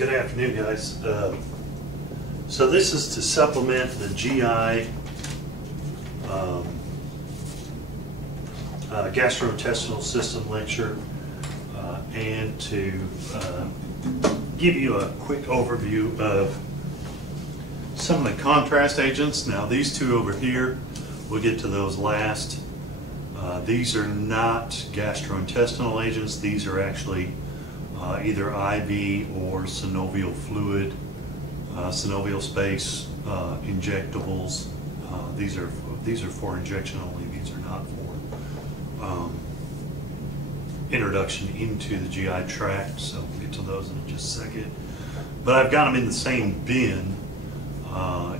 Good afternoon, guys. So this is to supplement the GI gastrointestinal system lecture and to give you a quick overview of some of the contrast agents. Now these two over here, we'll get to those last. These are not gastrointestinal agents. These are actually either IV or synovial fluid, synovial space injectables. These are for injection only. These are not for introduction into the GI tract. So we'll get to those in just a second. But I've got them in the same bin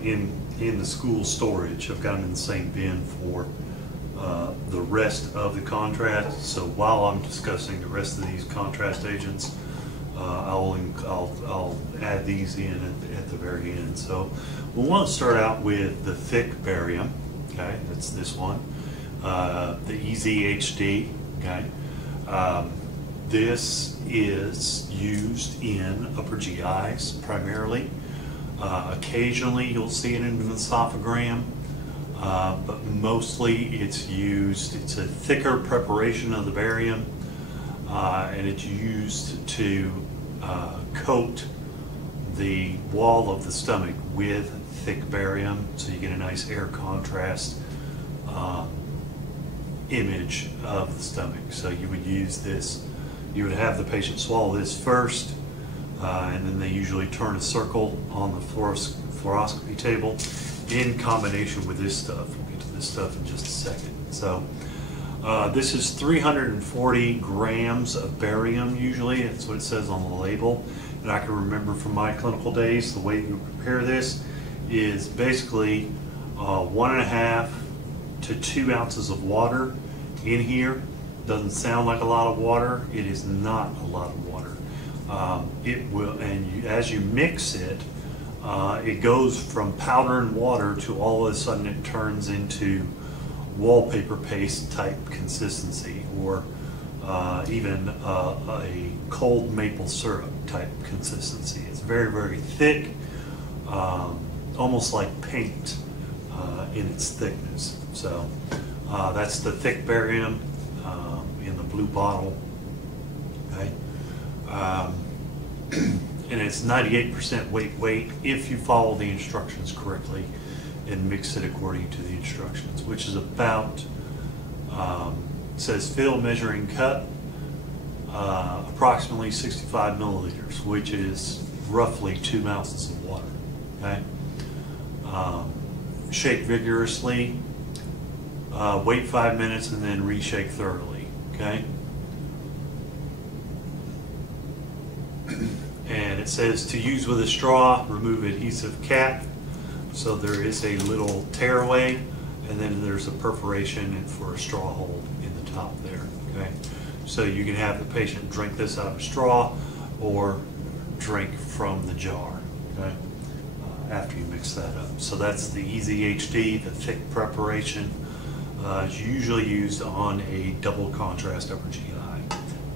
in the school storage. I've got them in the same bin for the rest of the contrast. So while I'm discussing the rest of these contrast agents, I'll add these in at the very end. So we'll want to start out with the thick barium. Okay, that's this one, the EZHD. Okay, this is used in upper GIs primarily. Occasionally you'll see it in an esophagram. But mostly it's used, it's a thicker preparation of the barium, and it's used to coat the wall of the stomach with thick barium, so you get a nice air contrast image of the stomach. So you would use this, you would have the patient swallow this first, and then they usually turn a circle on the fluoroscopy table in combination with this stuff. We'll get to this stuff in just a second. So this is 340 grams of barium usually. That's what it says on the label. And I can remember from my clinical days, the way you prepare this is basically 1.5 to 2 ounces of water in here. Doesn't sound like a lot of water. It is not a lot of water. It will, and as you mix it, it goes from powder and water to all of a sudden it turns into wallpaper paste type consistency, or even a cold maple syrup type consistency. It's very, very thick, almost like paint in its thickness. So that's the thick barium in the blue bottle. Okay. And it's 98% weight if you follow the instructions correctly and mix it according to the instructions, which is about, says fill, measuring cup, approximately 65 milliliters, which is roughly 2 ounces of water. Okay. Shake vigorously, wait 5 minutes, and then reshake thoroughly. Okay. And it says to use with a straw, remove adhesive cap. So there is a little tearaway, and then there's a perforation for a straw hole in the top there. Okay, so you can have the patient drink this out of a straw or drink from the jar. Okay, after you mix that up. So that's the EZHD, the thick preparation. It's usually used on a double contrast upper GI,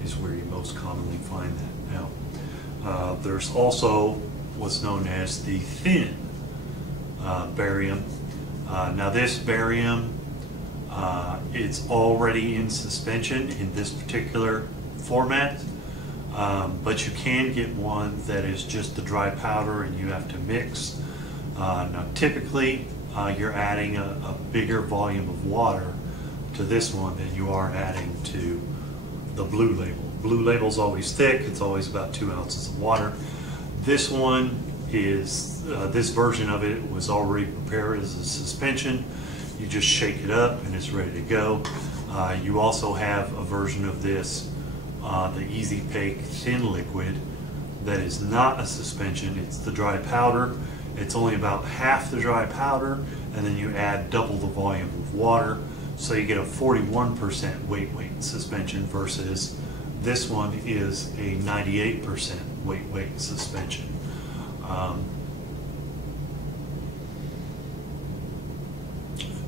is where you most commonly find that. Now, there's also what's known as the thin barium. Now this barium, it's already in suspension in this particular format, but you can get one that is just the dry powder and you have to mix. Now typically you're adding a bigger volume of water to this one than you are adding to the blue label. Blue label's always thick, it's always about 2 ounces of water. This one is, this version of it was already prepared as a suspension. You just shake it up and it's ready to go. You also have a version of this, the Easy Bake Thin Liquid, that is not a suspension, it's the dry powder. It's only about half the dry powder, and then you add double the volume of water. So you get a 41% weight suspension versus this one is a 98% weight suspension.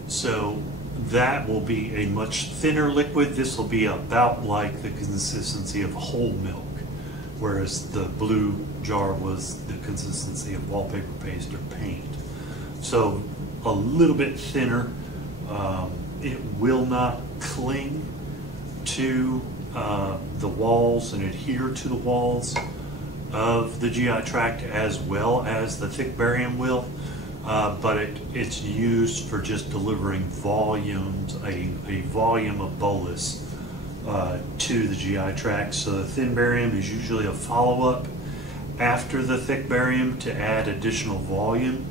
So that will be a much thinner liquid. This will be about like the consistency of whole milk. whereas the blue jar was the consistency of wallpaper paste or paint. So a little bit thinner. It will not cling to the walls and adhere to the walls of the GI tract as well as the thick barium will, but it's used for just delivering volumes, a volume of bolus to the GI tract. So the thin barium is usually a follow-up after the thick barium to add additional volume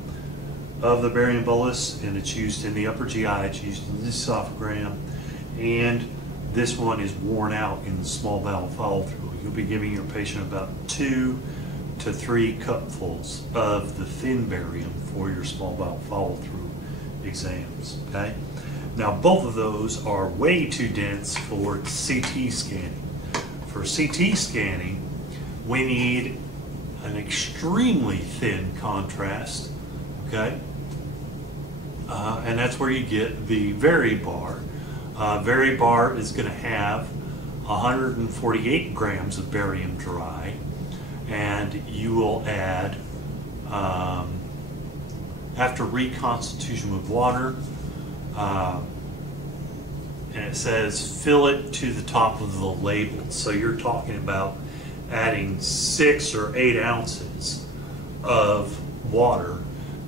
of the barium bolus, and it's used in the upper GI, it's used in the esophagram, and this one is worn out in the small bowel follow-through. You'll be giving your patient about 2 to 3 cupfuls of the thin barium for your small bowel follow-through exams, okay? Now both of those are way too dense for CT scanning. For CT scanning, we need an extremely thin contrast, okay? And that's where you get the Varibar. Varibar is going to have 148 grams of barium dry, and you will add, after reconstitution with water, and it says fill it to the top of the label. So you're talking about adding 6 or 8 ounces of water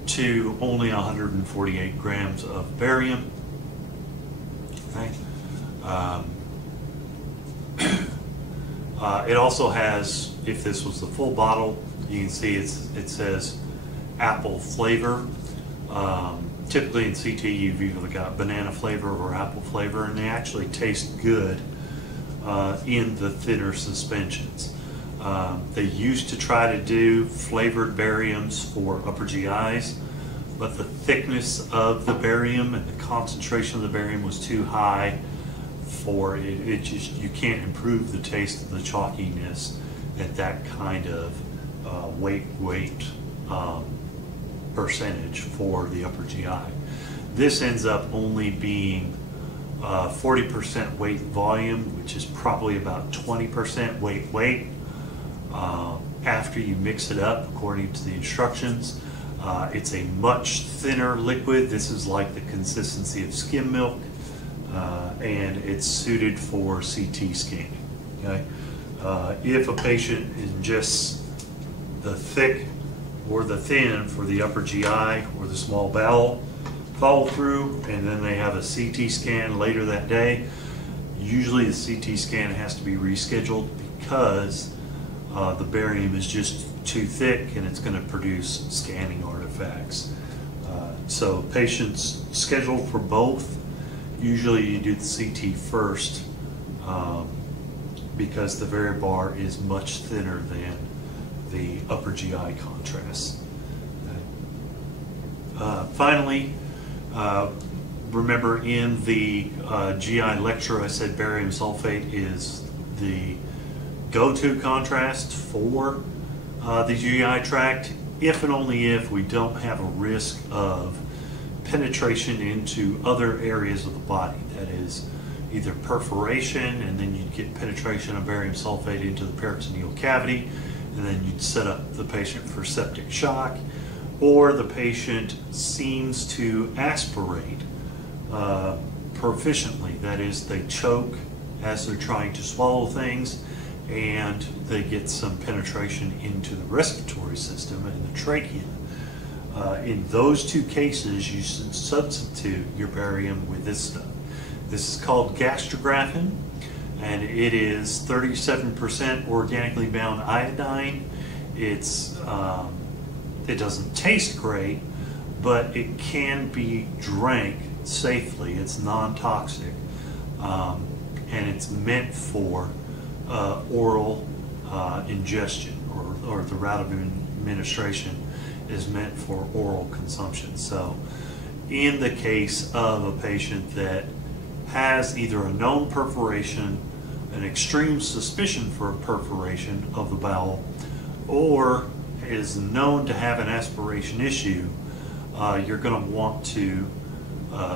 to only 148 grams of barium. Okay. It also has, if this was the full bottle, you can see it says apple flavor. Typically in CT you've either got banana flavor or apple flavor, and they actually taste good in the thinner suspensions. They used to try to do flavored bariums for upper GIs, but the thickness of the barium and the concentration of the barium was too high for it. You can't improve the taste of the chalkiness at that kind of weight percentage for the upper GI. This ends up only being 40% weight volume, which is probably about 20% weight. After you mix it up according to the instructions, it's a much thinner liquid. This is like the consistency of skim milk, and it's suited for CT scanning. Okay? If a patient ingests the thick or the thin for the upper GI or the small bowel follow through, and then they have a CT scan later that day, usually the CT scan has to be rescheduled because the barium is just too thick and it's going to produce scanning artifacts. So patients scheduled for both, usually you do the CT first because the Varibar is much thinner than the upper GI contrast. Finally, remember in the GI lecture I said barium sulfate is the go-to contrast for the GI tract if and only if we don't have a risk of penetration into other areas of the body. That is either perforation, and then you'd get penetration of barium sulfate into the peritoneal cavity, and then you'd set up the patient for septic shock, or the patient seems to aspirate proficiently. That is, they choke as they're trying to swallow things, and they get some penetration into the respiratory system and the trachea. In those two cases, you should substitute your barium with this stuff. This is called gastrographin, and it is 37% organically bound iodine. It doesn't taste great, but it can be drank safely. It's non-toxic, and it's meant for oral ingestion, or the route of administration is meant for oral consumption. So in the case of a patient that has either a known perforation, an extreme suspicion for a perforation of the bowel, or is known to have an aspiration issue, you're going to want to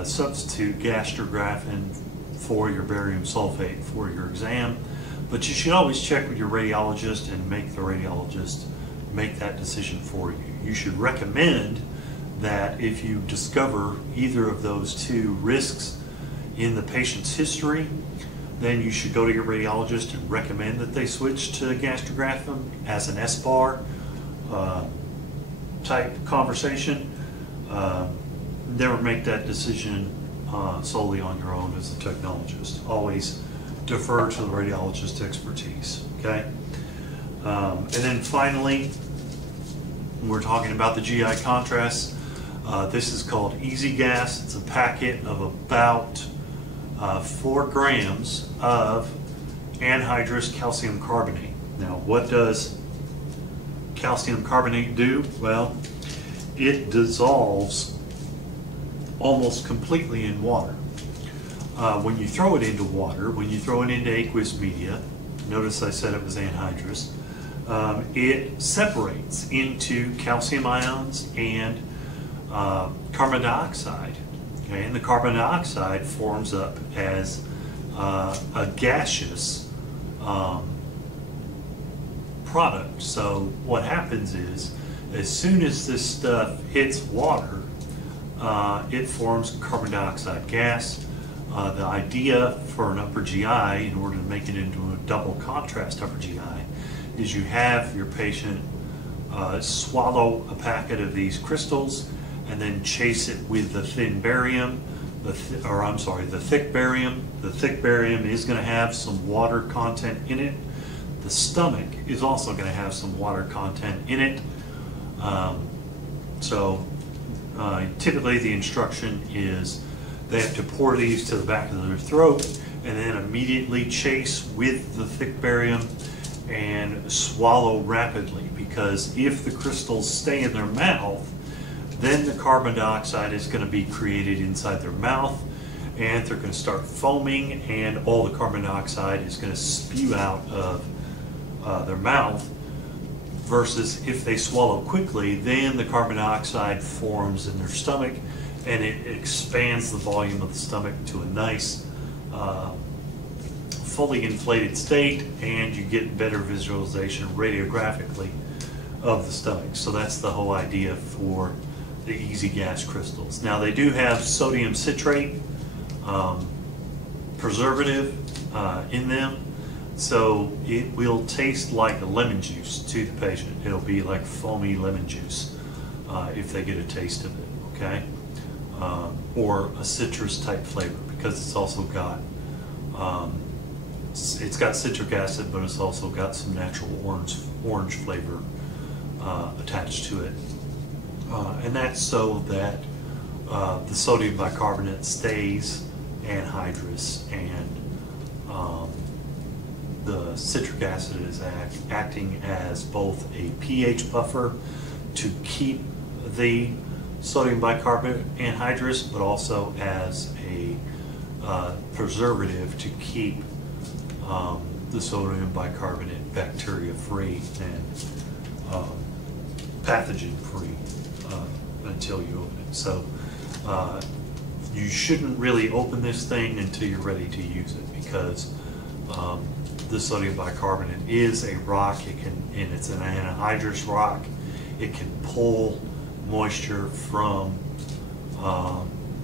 substitute gastrographin for your barium sulfate for your exam. But you should always check with your radiologist and make the radiologist make that decision for you. You should recommend that if you discover either of those two risks in the patient's history, then you should go to your radiologist and recommend that they switch to gastrografin as an SBAR type conversation. Never make that decision solely on your own as a technologist. Always defer to the radiologist's expertise, okay? And then finally, we're talking about the GI contrast. This is called Easy Gas. It's a packet of about 4 grams of anhydrous calcium carbonate. Now, what does calcium carbonate do? Well, it dissolves almost completely in water. When you throw it into water, when you throw it into aqueous media, notice I said it was anhydrous, it separates into calcium ions and carbon dioxide. Okay? And the carbon dioxide forms up as a gaseous product. So what happens is, as soon as this stuff hits water, it forms carbon dioxide gas. The idea for an upper GI, in order to make it into a double contrast upper GI, is you have your patient swallow a packet of these crystals and then chase it with the thin barium, the thick barium. The thick barium is going to have some water content in it. The stomach is also going to have some water content in it. Typically the instruction is they have to pour these to the back of their throat and then immediately chase with the thick barium and swallow rapidly, because if the crystals stay in their mouth, then the carbon dioxide is going to be created inside their mouth and they're going to start foaming, and all the carbon dioxide is going to spew out of their mouth. Versus if they swallow quickly, then the carbon dioxide forms in their stomach and it expands the volume of the stomach to a nice fully inflated state, and you get better visualization radiographically of the stomach. So that's the whole idea for the Easy Gas crystals. Now, they do have sodium citrate preservative in them, so it will taste like a lemon juice to the patient. It'll be like foamy lemon juice if they get a taste of it, okay? Or a citrus type flavor, because it's also got it's got citric acid, but it's also got some natural orange flavor attached to it, and that's so that the sodium bicarbonate stays anhydrous, and the citric acid is acting as both a pH buffer to keep the sodium bicarbonate anhydrous, but also as a preservative to keep the sodium bicarbonate bacteria free and pathogen free until you open it. So you shouldn't really open this thing until you're ready to use it, because the sodium bicarbonate is a rock. And it's an anhydrous rock. It can pull moisture from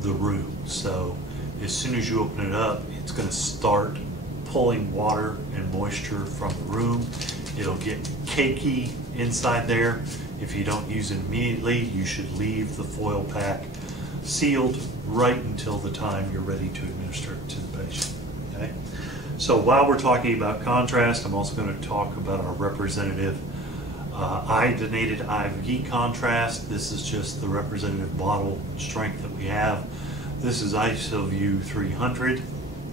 the room. So as soon as you open it up, it's going to start pulling water and moisture from the room. It'll get cakey inside there. If you don't use it immediately, you should leave the foil pack sealed right until the time you're ready to administer it to the patient. Okay? So while we're talking about contrast, I'm also going to talk about our representative iodinated IV contrast. This is just the representative bottle strength that we have. This is ISOView 300.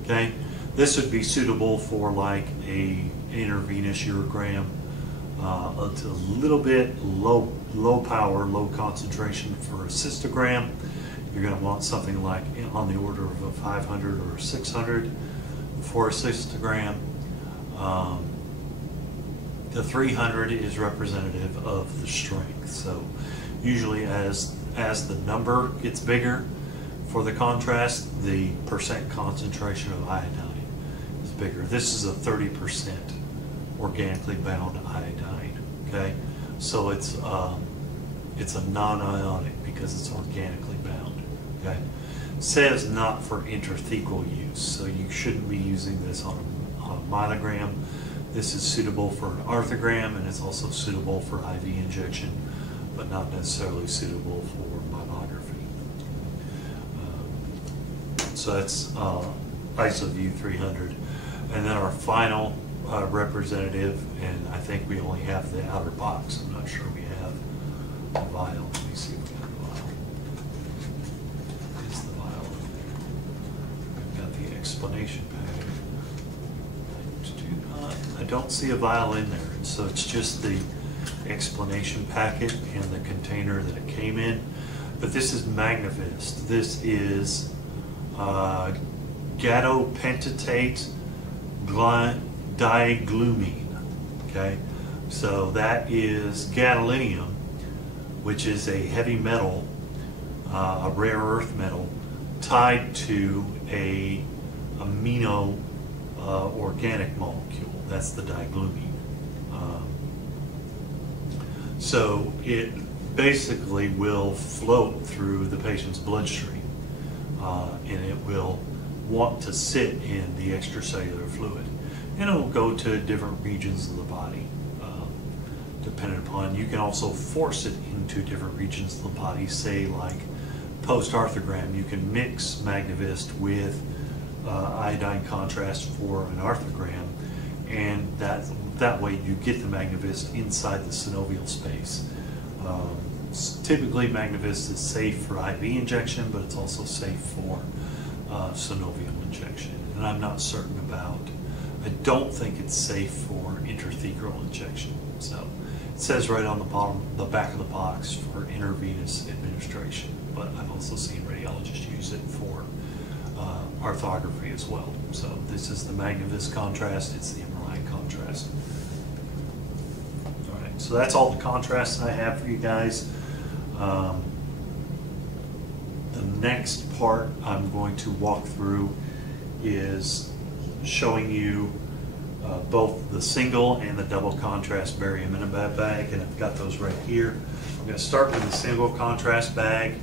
Okay, this would be suitable for like a intravenous urogram. It's a little bit low power, low concentration for a cystogram. You're going to want something like on the order of a 500 or 600 for a cystogram. The 300 is representative of the strength. So usually as the number gets bigger for the contrast, the percent concentration of iodine is bigger. This is a 30% organically bound iodine. Okay, so it's a non-ionic because it's organically bound. Okay, says not for intrathecal use, so you shouldn't be using this on a myelogram. This is suitable for an arthrogram, and it's also suitable for IV injection, but not necessarily suitable for mammography. So that's IsoView 300. And then our final representative, and I think we only have the outer box. I'm not sure we have a vial. Let me see if we have a vial. Is the vial in there? We've got the explanation packet. I don't see a vial in there, so it's just the explanation packet and the container that it came in. But this is Magnavist. This is gadopentate diglumine. Okay, so that is gadolinium, which is a heavy metal, a rare earth metal, tied to a amino organic molecule. That's the diglumine. So it basically will float through the patient's bloodstream, and it will want to sit in the extracellular fluid, and it will go to different regions of the body, depending upon. You can also force it into different regions of the body. Say like post-arthrogram, you can mix Magnavist with iodine contrast for an arthrogram, and that way you get the Magnavist inside the synovial space. Typically Magnavist is safe for IV injection, but it's also safe for synovial injection. And I'm not certain about, I don't think it's safe for intrathecal injection. So it says right on the bottom, the back of the box for intravenous administration, but I've also seen radiologists use it for orthography as well. So this is the Magnavist contrast, it's the MRI contrast. All right, so that's all the contrasts I have for you guys. The next part I'm going to walk through is showing you both the single and the double contrast barium Enema bag, and I've got those right here. I'm going to start with the single contrast bag,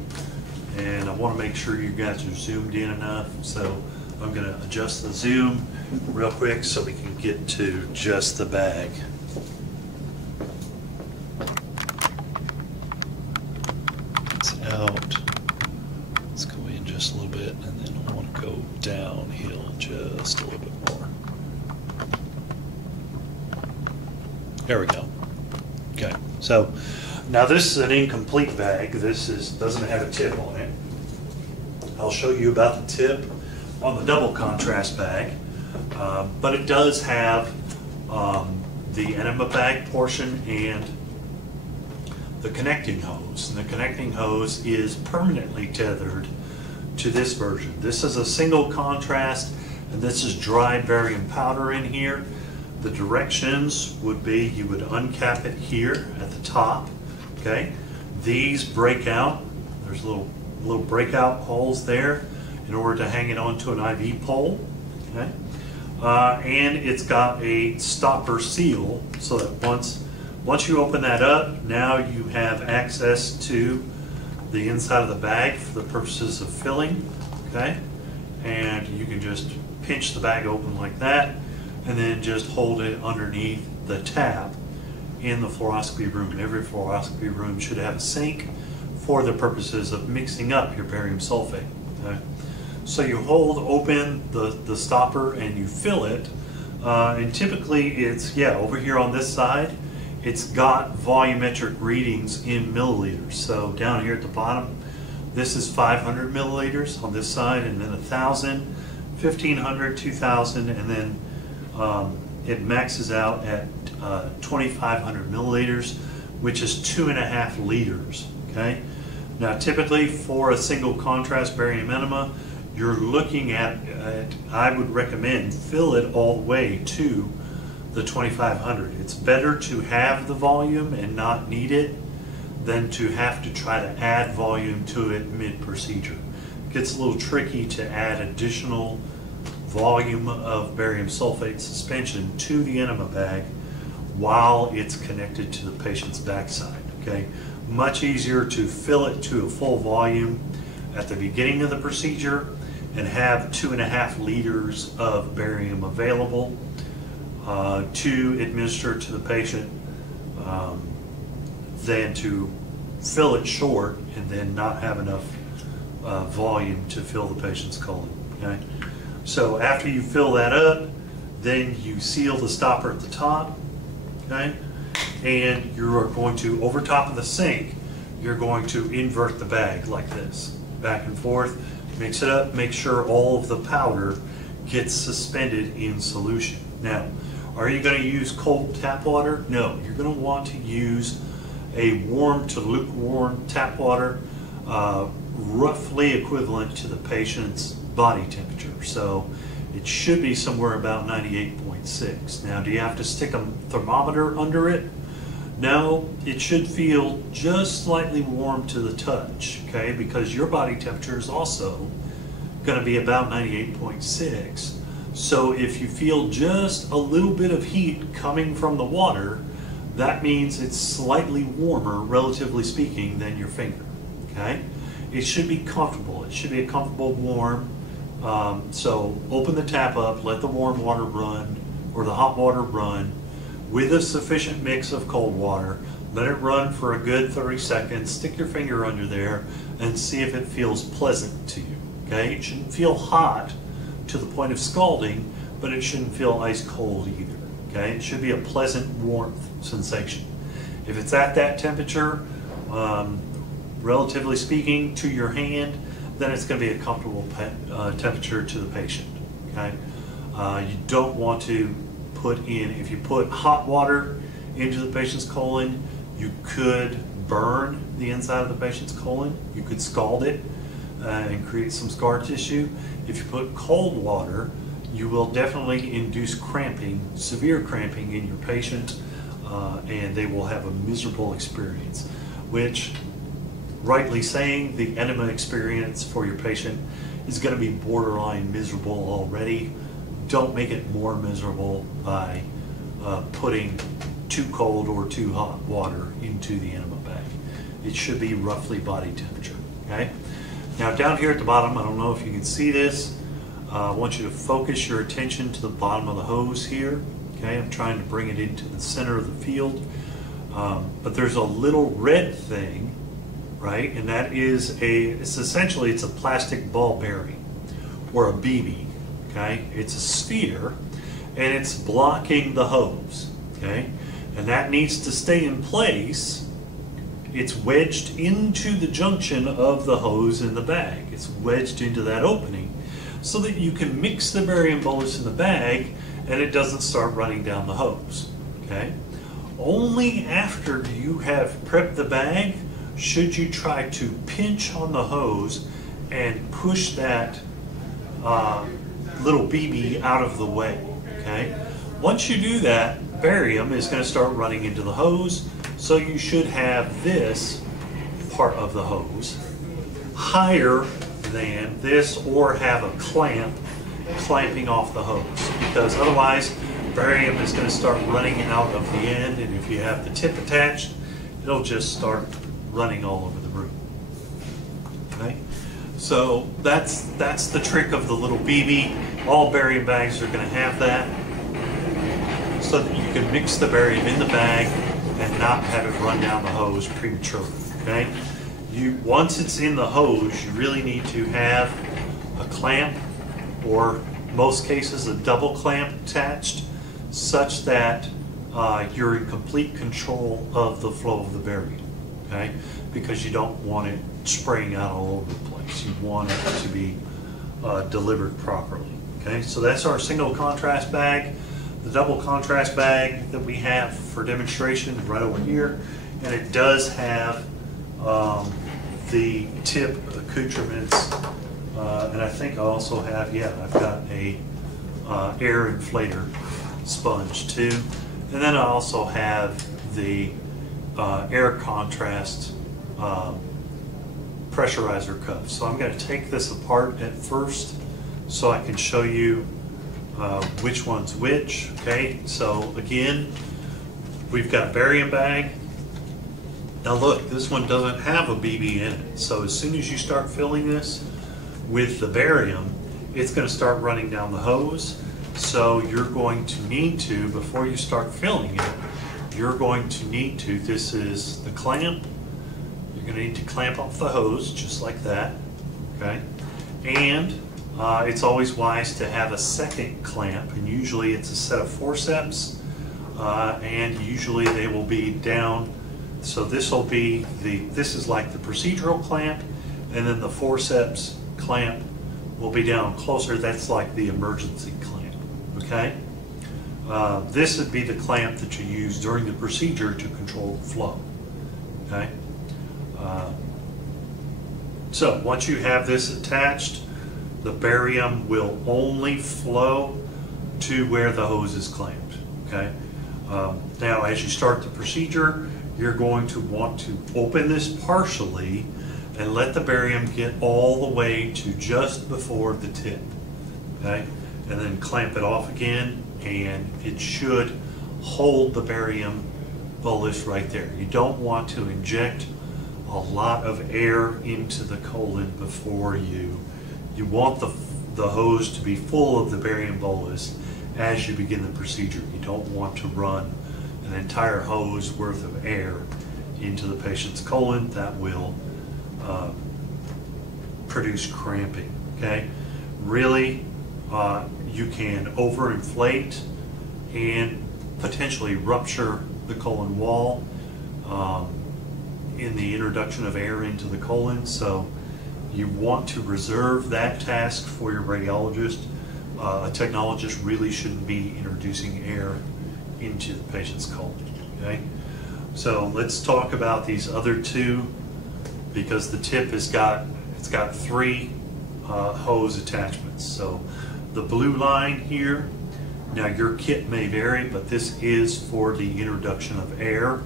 and I want to make sure you guys are zoomed in enough, so I'm going to adjust the zoom real quick so we can get to just the bag. It's out. Let's go in just a little bit, and then I want to go downhill just a little bit more. There we go. Okay, so now this is an incomplete bag. This doesn't have a tip on it. I'll show you about the tip on the double contrast bag, but it does have the Enema bag portion and the connecting hose. And the connecting hose is permanently tethered to this version. This is a single contrast, and this is dry barium powder in here. The directions would be you would uncap it here at the top. Okay, these break out. There's little breakout holes there in order to hang it onto an IV pole. Okay, and it's got a stopper seal so that once you open that up, now you have access to the inside of the bag for the purposes of filling. Okay, and you can just pinch the bag open like that, and then just hold it underneath the tap in the fluoroscopy room. Every fluoroscopy room should have a sink for the purposes of mixing up your barium sulfate. Okay? So you hold open the stopper and you fill it, and typically it's, over here on this side, it's got volumetric readings in milliliters. So down here at the bottom, this is 500 milliliters on this side, and then 1,000, 1,500, 2,000, and then it maxes out at 2,500 milliliters, which is 2.5 liters. Okay. Now, typically for a single contrast barium enema, you're looking at I would recommend fill it all the way to the 2,500. It's better to have the volume and not need it than to have to try to add volume to it mid-procedure. gets a little tricky to add additional volume of barium sulfate suspension to the enema bag while it's connected to the patient's backside. Okay, much easier to fill it to a full volume at the beginning of the procedure and have 2.5 liters of barium available to administer to the patient than to fill it short and then not have enough volume to fill the patient's colon. Okay, so after you fill that up, then you seal the stopper at the top. Okay, and you are going to, over top of the sink, you're going to invert the bag like this, back and forth, mix it up, make sure all of the powder gets suspended in solution. Now, are you going to use cold tap water? No, you're going to want to use a warm to lukewarm tap water, roughly equivalent to the patient's body temperature. So it should be somewhere about 98.6. Now, do you have to stick a thermometer under it? No, it should feel just slightly warm to the touch, okay? Because your body temperature is also going to be about 98.6. So if you feel just a little bit of heat coming from the water, that means it's slightly warmer, relatively speaking, than your finger, okay? It should be comfortable. It should be a comfortable warm. So open the tap up, let the warm water run, or the hot water run, with a sufficient mix of cold water. Let it run for a good 30 seconds. Stick your finger under there and see if it feels pleasant to you, okay? It shouldn't feel hot to the point of scalding, but it shouldn't feel ice cold either, okay? It should be a pleasant warmth sensation. If it's at that temperature, relatively speaking, to your hand, then it's going to be a comfortable temperature to the patient, okay? You don't want to put in, if you put hot water into the patient's colon, you could burn the inside of the patient's colon. You could scald it and create some scar tissue. If you put cold water, you will definitely induce cramping, severe cramping in your patient, and they will have a miserable experience, which, rightly saying, the enema experience for your patient is going to be borderline miserable already. Don't make it more miserable by putting too cold or too hot water into the enema bag. It should be roughly body temperature, okay? Now down here at the bottom, I don't know if you can see this, I want you to focus your attention to the bottom of the hose here, okay? I'm trying to bring it into the center of the field, but there's a little red thing, right? And that is it's essentially a plastic ball bearing, or a BB. Okay, it's a sphere, and it's blocking the hose, okay? And that needs to stay in place. It's wedged into the junction of the hose in the bag. It's wedged into that opening so that you can mix the barium bolus in the bag and it doesn't start running down the hose, okay? Only after you have prepped the bag should you try to pinch on the hose and push that little BB out of the way, okay? Once you do that, barium is going to start running into the hose, so you should have this part of the hose higher than this, or have a clamp clamping off the hose, because otherwise barium is going to start running out of the end, and if you have the tip attached, it'll just start running all over the room, okay? So that's the trick of the little BB. All barium bags are going to have that, so that you can mix the barium in the bag and not have it run down the hose prematurely, okay? Once it's in the hose, you really need to have a clamp, or most cases a double clamp attached, such that you're in complete control of the flow of the barium, okay? Because you don't want it spraying out all over the place. You want it to be delivered properly, okay? So that's our single contrast bag. The double contrast bag that we have for demonstration is right over here, and it does have the tip accoutrements, and I think I also have, yeah, I've got a air inflator sponge too, and then I also have the air contrast pressurizer cuff. So I'm going to take this apart at first so I can show you which one's which. Okay, so again, we've got barium bag. Now look, this one doesn't have a BB in it. So as soon as you start filling this with the barium, it's going to start running down the hose. So you're going to need to, before you start filling it, you're going to need to, this is the clamp. You're going to need to clamp off the hose just like that, okay? And it's always wise to have a second clamp, and usually it's a set of forceps, and usually they will be down. So this will be this is like the procedural clamp, and then the forceps clamp will be down closer. That's like the emergency clamp, okay? This would be the clamp that you use during the procedure to control the flow, okay? So once you have this attached, the barium will only flow to where the hose is clamped, okay? Now as you start the procedure, you're going to want to open this partially and let the barium get all the way to just before the tip, okay? And then clamp it off again, and it should hold the barium bolus right there. You don't want to inject a lot of air into the colon before you want the hose to be full of the barium bolus as you begin the procedure. You don't want to run an entire hose worth of air into the patient's colon. That will produce cramping, okay? Really, you can overinflate and potentially rupture the colon wall in the introduction of air into the colon. So you want to reserve that task for your radiologist. A technologist really shouldn't be introducing air into the patient's colon, okay? So let's talk about these other two, because the tip has got 3 hose attachments. So the blue line here, now your kit may vary, but this is for the introduction of air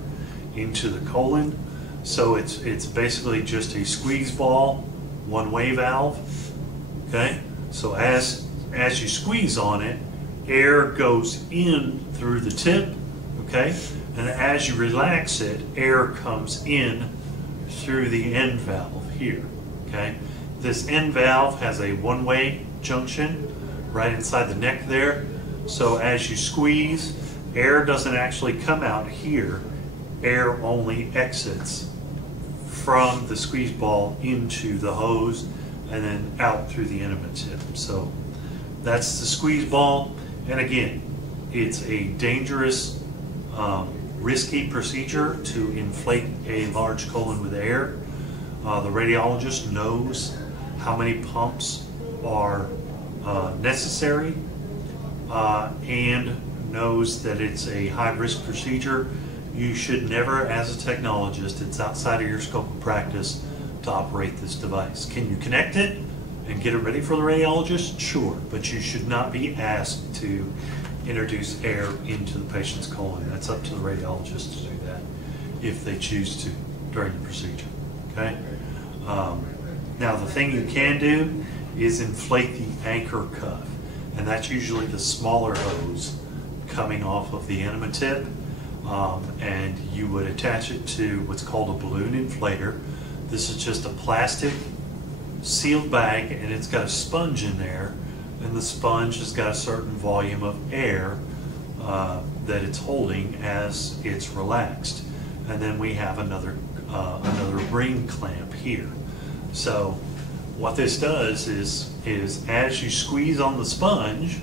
into the colon. So it's basically just a squeeze ball, one-way valve, okay? So as you squeeze on it, air goes in through the tip, okay? And as you relax it, air comes in through the end valve here, okay? This end valve has a one-way junction right inside the neck there. So as you squeeze, air doesn't actually come out here. Air only exits from the squeeze ball into the hose and then out through the enema tip. So that's the squeeze ball. And again, it's a dangerous, risky procedure to inflate a large colon with air. The radiologist knows how many pumps are necessary and knows that it's a high-risk procedure. You should never, as a technologist, it's outside of your scope of practice to operate this device. Can you connect it and get it ready for the radiologist? Sure, but you should not be asked to introduce air into the patient's colon. That's up to the radiologist to do that if they choose to during the procedure, okay? Now the thing you can do is inflate the anchor cuff, and that's usually the smaller hose coming off of the enema tip, and you would attach it to what's called a balloon inflator. This is just a plastic sealed bag, and it's got a sponge in there, and the sponge has got a certain volume of air that it's holding as it's relaxed. And then we have another ring clamp here. So what this does is as you squeeze on the sponge,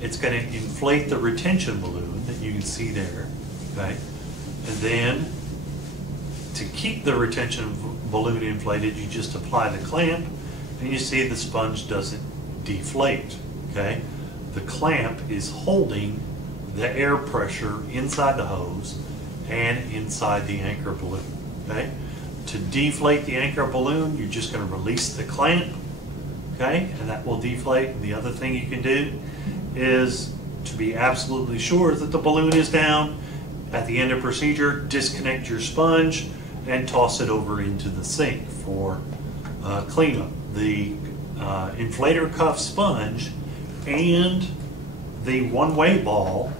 it's going to inflate the retention balloon that you can see there, okay? And then to keep the retention balloon inflated, you just apply the clamp, and you see the sponge doesn't deflate, okay? The clamp is holding the air pressure inside the hose and inside the anchor balloon, okay? To deflate the anchor balloon, you're just going to release the clamp, okay? And that will deflate. And the other thing you can do is, to be absolutely sure that the balloon is down, at the end of procedure, disconnect your sponge and toss it over into the sink for cleanup. The inflator cuff sponge and the one-way ball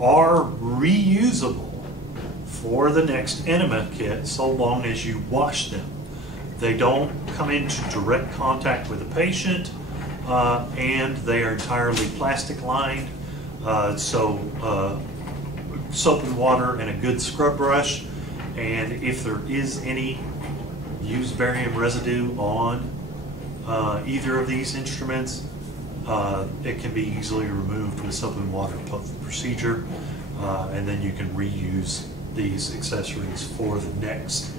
are reusable for the next Enema kit so long as you wash them. They don't come into direct contact with the patient, and they are entirely plastic lined. So soap and water and a good scrub brush, and if there is any used barium residue on either of these instruments, it can be easily removed with soap and water procedure, and then you can reuse these accessories for the next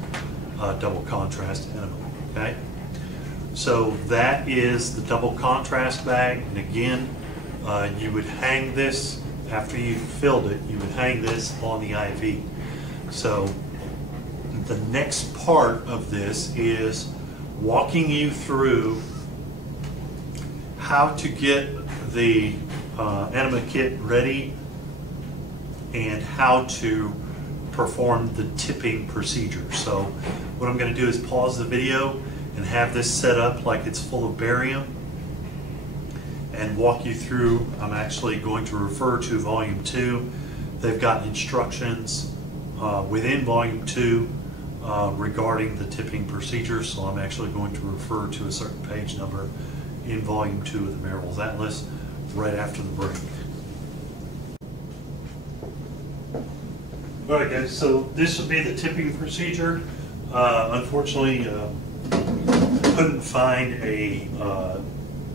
double contrast enema. Okay, so that is the double contrast bag, and again, you would hang this after you filled it. You would hang this on the IV. So the next part of this is walking you through how to get the Enema kit ready and how to perform the tipping procedure. So what I'm going to do is pause the video and have this set up like it's full of barium and walk you through. I'm actually going to refer to volume 2. They've got instructions within volume 2 regarding the tipping procedure, so I'm actually going to refer to a certain page number in volume 2 of the Merrill's Atlas right after the break. All right, guys, so this would be the tipping procedure. Unfortunately, couldn't find a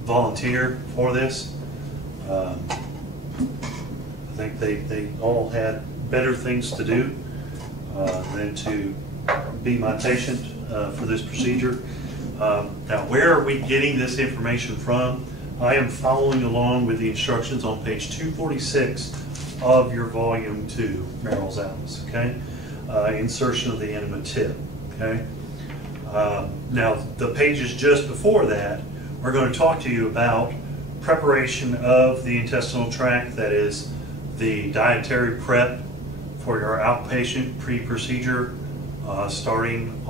volunteer for this. I think they all had better things to do than to be my patient for this procedure. Now, where are we getting this information from? I am following along with the instructions on page 246 of your volume 2 Merrill's Atlas, okay? Insertion of the Enema tip, okay? Now, the pages just before that are going to talk to you about preparation of the intestinal tract, that is the dietary prep for your outpatient pre-procedure, starting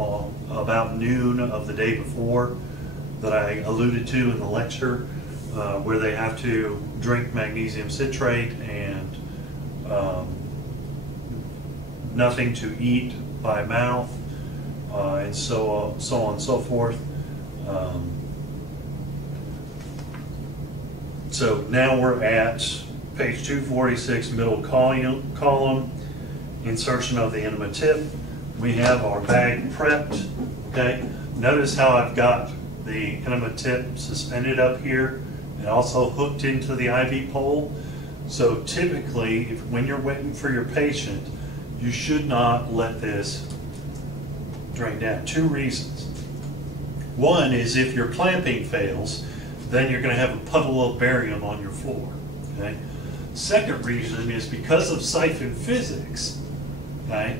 about noon of the day before that I alluded to in the lecture, where they have to drink magnesium citrate and nothing to eat by mouth, and so on and so forth. So now we're at page 246, middle column, insertion of the Enema tip. We have our bag prepped, okay? Notice how I've got the Enema tip suspended up here and also hooked into the IV pole. So typically, when you're waiting for your patient, you should not let this drain down. 2 reasons. One is if your clamping fails, then you're going to have a puddle of barium on your floor, okay? Second reason is because of siphon physics, okay?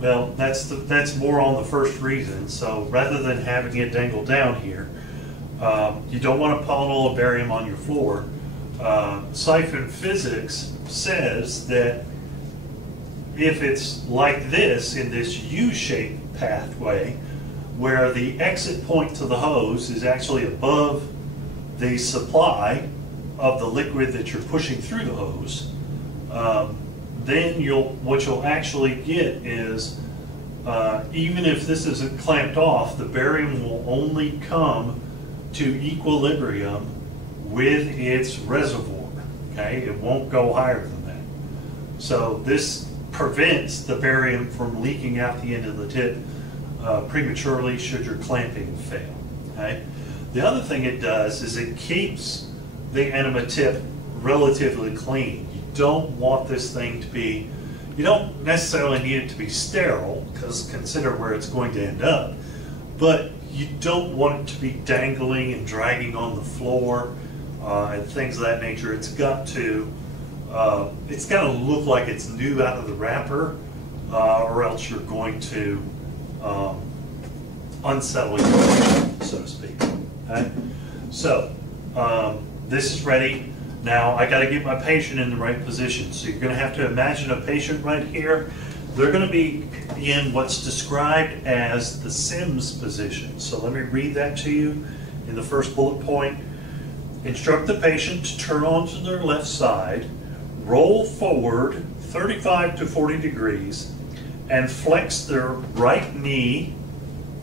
Well, that's more on the first reason. So rather than having it dangle down here, you don't want a puddle of barium on your floor. Siphon physics says that if it's like this, in this U-shaped pathway, where the exit point to the hose is actually above the supply of the liquid that you're pushing through the hose, then what you'll actually get is, even if this isn't clamped off, the barium will only come to equilibrium with its reservoir, okay? It won't go higher than that. So this prevents the barium from leaking out the end of the tip prematurely should your clamping fail, okay? The other thing it does is it keeps the Enema tip relatively clean. You don't want this thing to be, you don't necessarily need it to be sterile, because consider where it's going to end up, but you don't want it to be dangling and dragging on the floor and things of that nature. It's got to look like it's new out of the wrapper, or else you're going to unsettle your patient, so to speak. Okay? So this is ready. Now I got to get my patient in the right position. So you're going to have to imagine a patient right here. they're going to be in what's described as the Sims position. So let me read that to you in the first bullet point. Instruct the patient to turn onto their left side, roll forward 35 to 40 degrees, and flex their right knee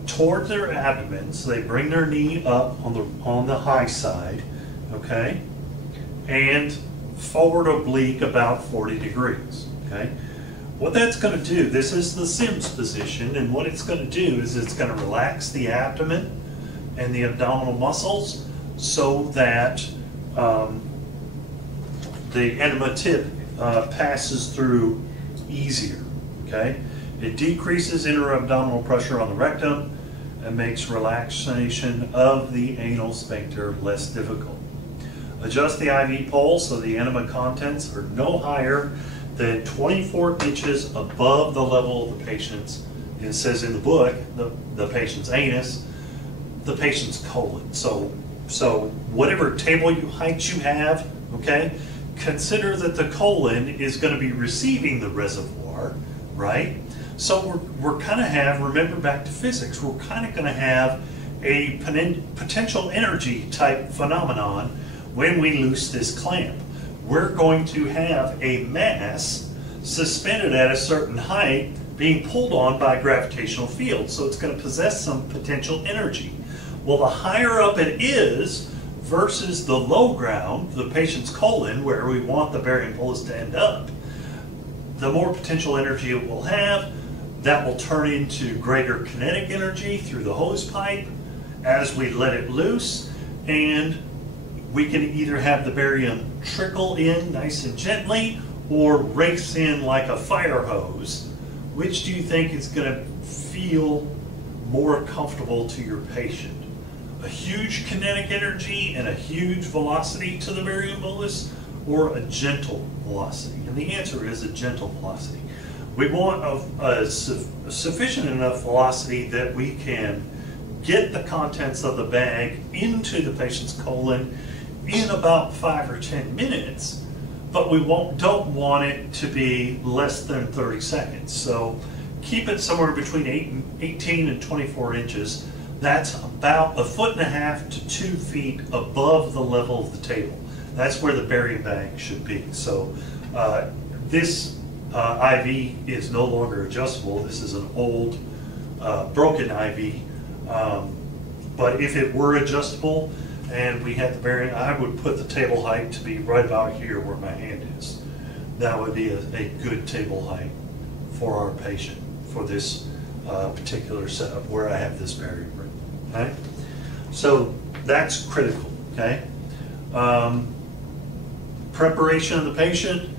toward their abdomen. So they bring their knee up on the high side, okay, and forward oblique about 40 degrees, okay. What that's going to do, this is the Sims position, and what it's going to do is it's going to relax the abdomen and the abdominal muscles so that the enema tip passes through easier, okay? It decreases interabdominal pressure on the rectum and makes relaxation of the anal sphincter less difficult. Adjust the IV pole so the enema contents are no higher than 24 inches above the level of the patient's, and it says in the book, the patient's anus, the patient's colon. So whatever table height you have, okay, consider that the colon is going to be receiving the reservoir, right? So we're kind of remember back to physics, we're kind of going to have a potential energy type phenomenon when we loose this clamp. We're going to have a mass suspended at a certain height being pulled on by a gravitational field. So it's going to possess some potential energy. Well, the higher up it is versus the low ground, the patient's colon, where we want the barium bolus to end up, the more potential energy it will have. That will turn into greater kinetic energy through the hose pipe as we let it loose, and we can either have the barium trickle in nice and gently or race in like a fire hose. Which do you think is going to feel more comfortable to your patient? A huge kinetic energy and a huge velocity to the barium bolus, or a gentle velocity? And the answer is a gentle velocity. We want a sufficient enough velocity that we can get the contents of the bag into the patient's colon in about 5 or 10 minutes, but we don't want it to be less than 30 seconds. So keep it somewhere between 18 and 24 inches. That's about 1.5 to 2 feet above the level of the table. That's where the barium bag should be. So this IV is no longer adjustable. This is an old broken IV. But if it were adjustable and we had the barium, I would put the table height to be right about here where my hand is. That would be a good table height for our patient for this particular setup where I have this barium ring. Okay? So that's critical. Okay? Preparation of the patient.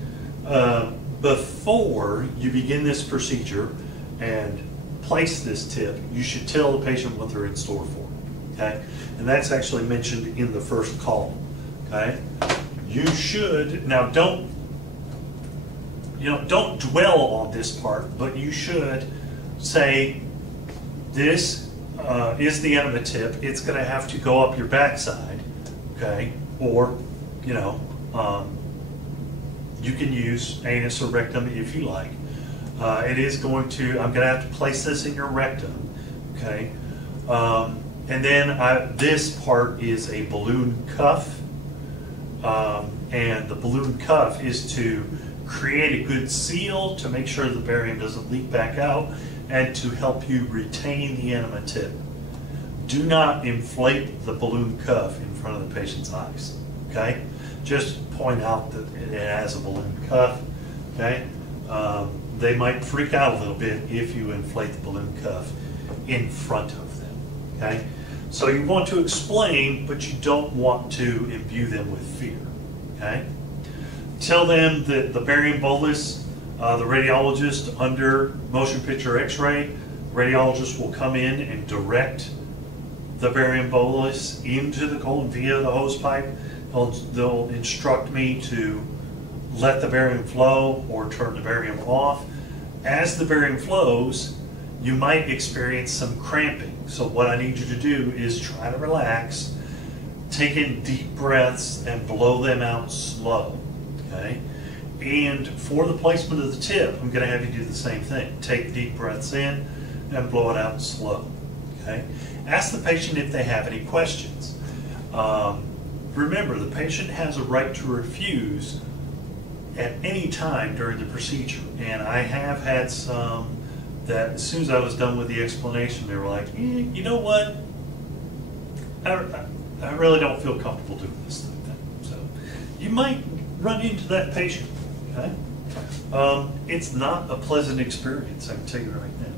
Before you begin this procedure and place this tip, you should tell the patient what they're in store for. Okay? And that's actually mentioned in the first column. Okay? You should, now don't dwell on this part, but you should say, this is the enema tip. It's going to have to go up your backside, okay? Or, you can use anus or rectum if you like. It is going to, I'm going to have to place this in your rectum, okay? And then this part is a balloon cuff, and the balloon cuff is to create a good seal to make sure the barium doesn't leak back out and to help you retain the enema tip. Do not inflate the balloon cuff in front of the patient's eyes, okay? Just point out that it has a balloon cuff, okay? They might freak out a little bit if you inflate the balloon cuff in front of them, okay? So you want to explain, but you don't want to imbue them with fear, okay? Tell them that the barium bolus, the radiologist under motion picture x-ray, radiologist will come in and direct the barium bolus into the colon via the hose pipe. They'll instruct me to let the barium flow or turn the barium off. As the barium flows, you might experience some cramping. So what I need you to do is try to relax, take in deep breaths and blow them out slow, okay? And for the placement of the tip, I'm going to have you do the same thing. Take deep breaths in and blow it out slow. Okay? Ask the patient if they have any questions. Remember, the patient has a right to refuse at any time during the procedure. And I have had some that as soon as I was done with the explanation, they were like, you know what? I really don't feel comfortable doing this thing. So you might run into that patient. Okay? It's not a pleasant experience, I can tell you right now.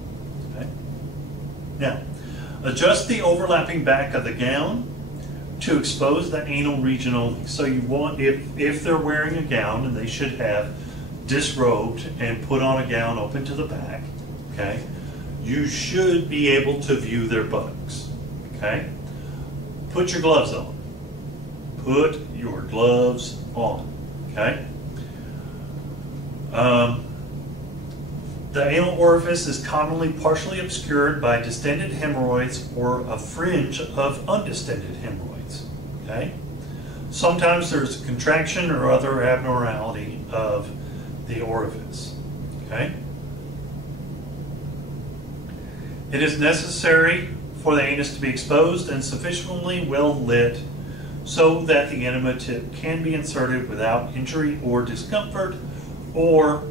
Okay? Now, adjust the overlapping back of the gown to expose the anal region only. So you want, if they're wearing a gown, and they should have disrobed and put on a gown open to the back, okay, you should be able to view their buttocks. Okay? Put your gloves on. Put your gloves on. Okay? The anal orifice is commonly partially obscured by distended hemorrhoids or a fringe of undistended hemorrhoids. Okay? Sometimes there's a contraction or other abnormality of the orifice. Okay? It is necessary for the anus to be exposed and sufficiently well lit so that the enema tip can be inserted without injury or discomfort, or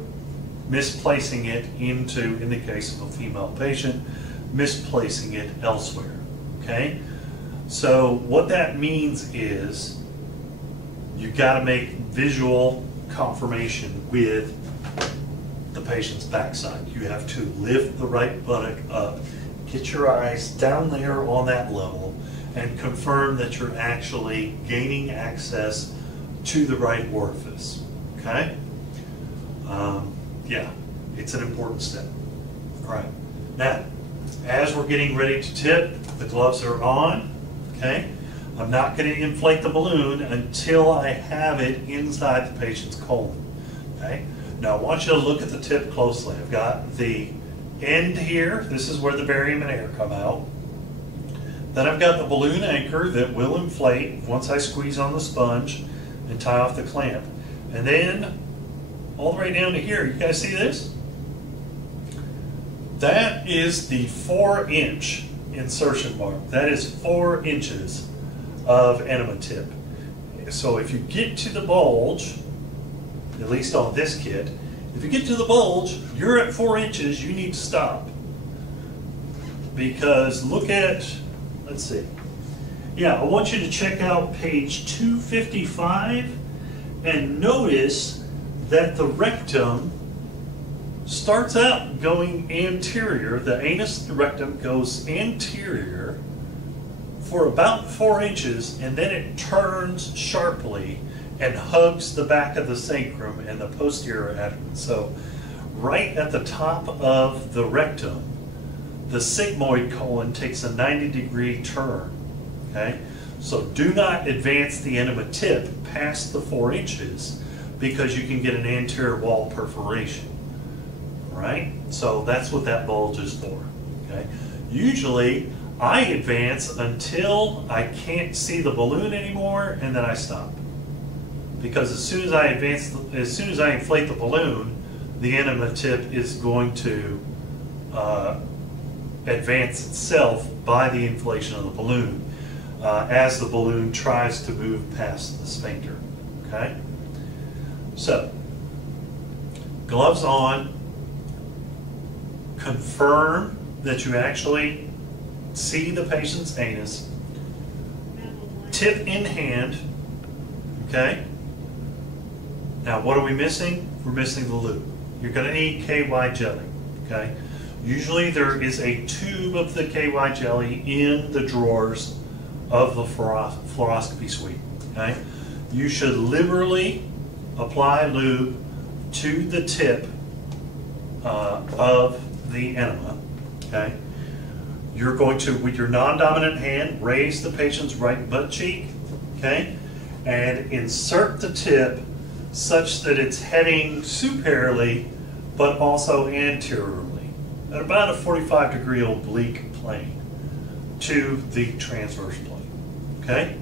misplacing it into, in the case of a female patient, misplacing it elsewhere. Okay? So what that means is you got to make visual confirmation with the patient's backside. You have to lift the right buttock up, get your eyes down there on that level, and confirm that you're actually gaining access to the right orifice. Okay? Yeah, it's an important step. All right. Now, as we're getting ready to tip, the gloves are on. Okay? I'm not going to inflate the balloon until I have it inside the patient's colon. Okay? Now, I want you to look at the tip closely. I've got the end here. This is where the barium and air come out. Then I've got the balloon anchor that will inflate once I squeeze on the sponge and tie off the clamp. And then all the way down to here, you guys see this? That is the 4-inch insertion mark. That is 4 inches of enema tip. So if you get to the bulge, at least on this kit, if you get to the bulge, you're at 4 inches, you need to stop. Because look at, let's see. Yeah, I want you to check out page 255 and notice that the rectum starts out going anterior. The anus, the rectum goes anterior for about 4 inches, and then it turns sharply and hugs the back of the sacrum and the posterior abdomen. So right at the top of the rectum, the sigmoid colon takes a 90-degree turn. Okay? So do not advance the enema tip past the 4 inches, because you can get an anterior wall perforation. All right? So that's what that bulge is for. Okay? Usually, I advance until I can't see the balloon anymore, and then I stop. Because as soon as I inflate the balloon, the enema tip is going to advance itself by the inflation of the balloon as the balloon tries to move past the sphincter. Okay? So, gloves on, confirm that you actually see the patient's anus, tip in hand, okay? Now what are we missing? We're missing the lube. You're going to need KY jelly, okay? Usually there is a tube of the KY jelly in the drawers of the fluoroscopy suite, okay? You should liberally apply lube to the tip of the enema, okay? You're going to, with your non-dominant hand, raise the patient's right butt cheek, okay? And insert the tip such that it's heading superiorly, but also anteriorly, at about a 45-degree oblique plane to the transverse plane, okay?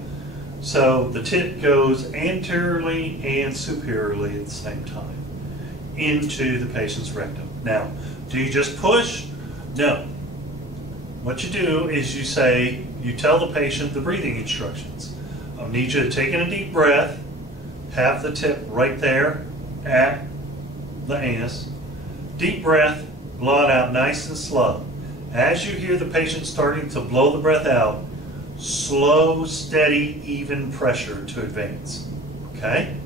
So the tip goes anteriorly and superiorly at the same time into the patient's rectum. Now, do you just push? No. What you do is you tell the patient the breathing instructions. I need you to take in a deep breath, have the tip right there at the anus. Deep breath, blow it out nice and slow. As you hear the patient starting to blow the breath out, slow, steady, even pressure to advance. Okay?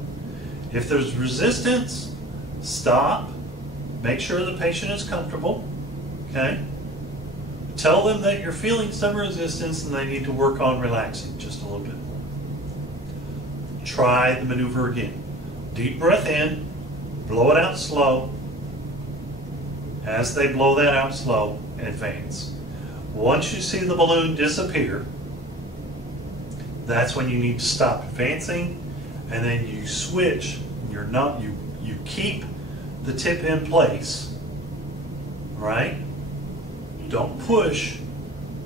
If there's resistance, stop. Make sure the patient is comfortable. Okay? Tell them that you're feeling some resistance and they need to work on relaxing just a little bit more. Try the maneuver again. Deep breath in, blow it out slow. As they blow that out slow, advance. Once you see the balloon disappear, that's when you need to stop advancing, and then you switch. You keep the tip in place, right? Don't push,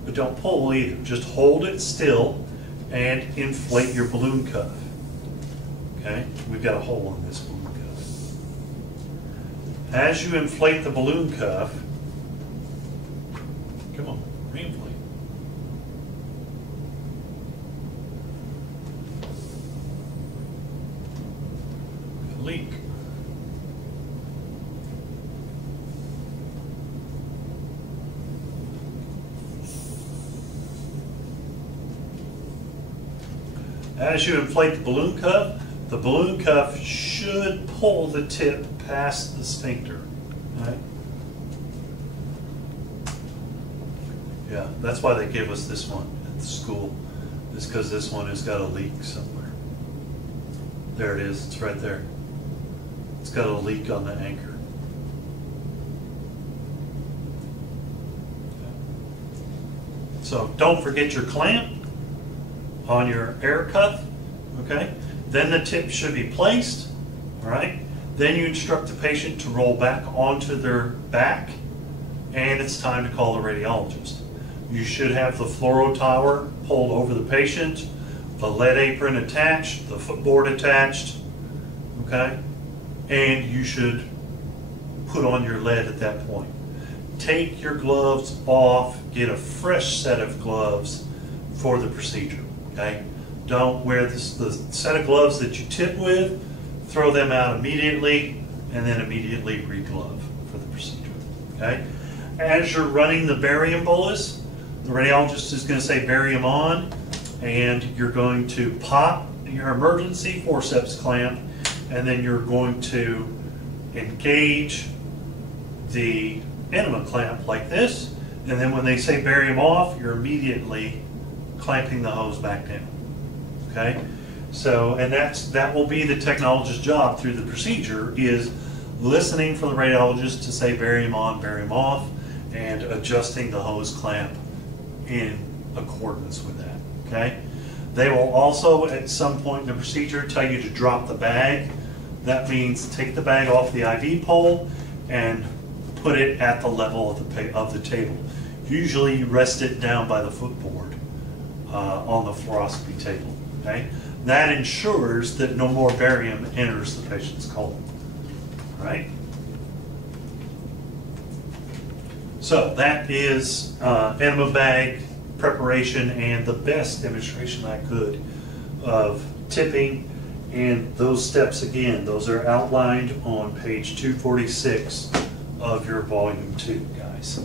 but don't pull either. Just hold it still and inflate your balloon cuff. Okay, we've got a hole in this balloon cuff. As you inflate the balloon cuff, come on, reinflate. Leak. As you inflate the balloon cuff should pull the tip past the sphincter. Right? Yeah, that's why they gave us this one at the school. It's because this one has got a leak somewhere. There it is, it's right there. It's got a leak on the anchor. So don't forget your clamp on your air cuff, okay? Then the tip should be placed, all right? Then you instruct the patient to roll back onto their back, and it's time to call the radiologist. You should have the fluoro tower pulled over the patient, the lead apron attached, the footboard attached, okay? And you should put on your lead at that point. Take your gloves off, get a fresh set of gloves for the procedure, okay? Don't wear the set of gloves that you tip with, throw them out immediately, and then immediately re-glove for the procedure, okay? As you're running the barium bolus, the radiologist is going to say barium on, and you're going to pop your emergency forceps clamp, and then you're going to engage the enema clamp like this, and then when they say barium off, you're immediately clamping the hose back down. Okay? So, and that will be the technologist's job through the procedure, is listening for the radiologist to say barium on, barium off, and adjusting the hose clamp in accordance with that. Okay? They will also, at some point in the procedure, tell you to drop the bag. That means take the bag off the IV pole and put it at the level of the table. Usually you rest it down by the footboard on the fluoroscopy table. Okay? That ensures that no more barium enters the patient's colon. Right? So that is enema bag preparation and the best demonstration I could of tipping. And those steps, again, those are outlined on page 246 of your volume 2, guys.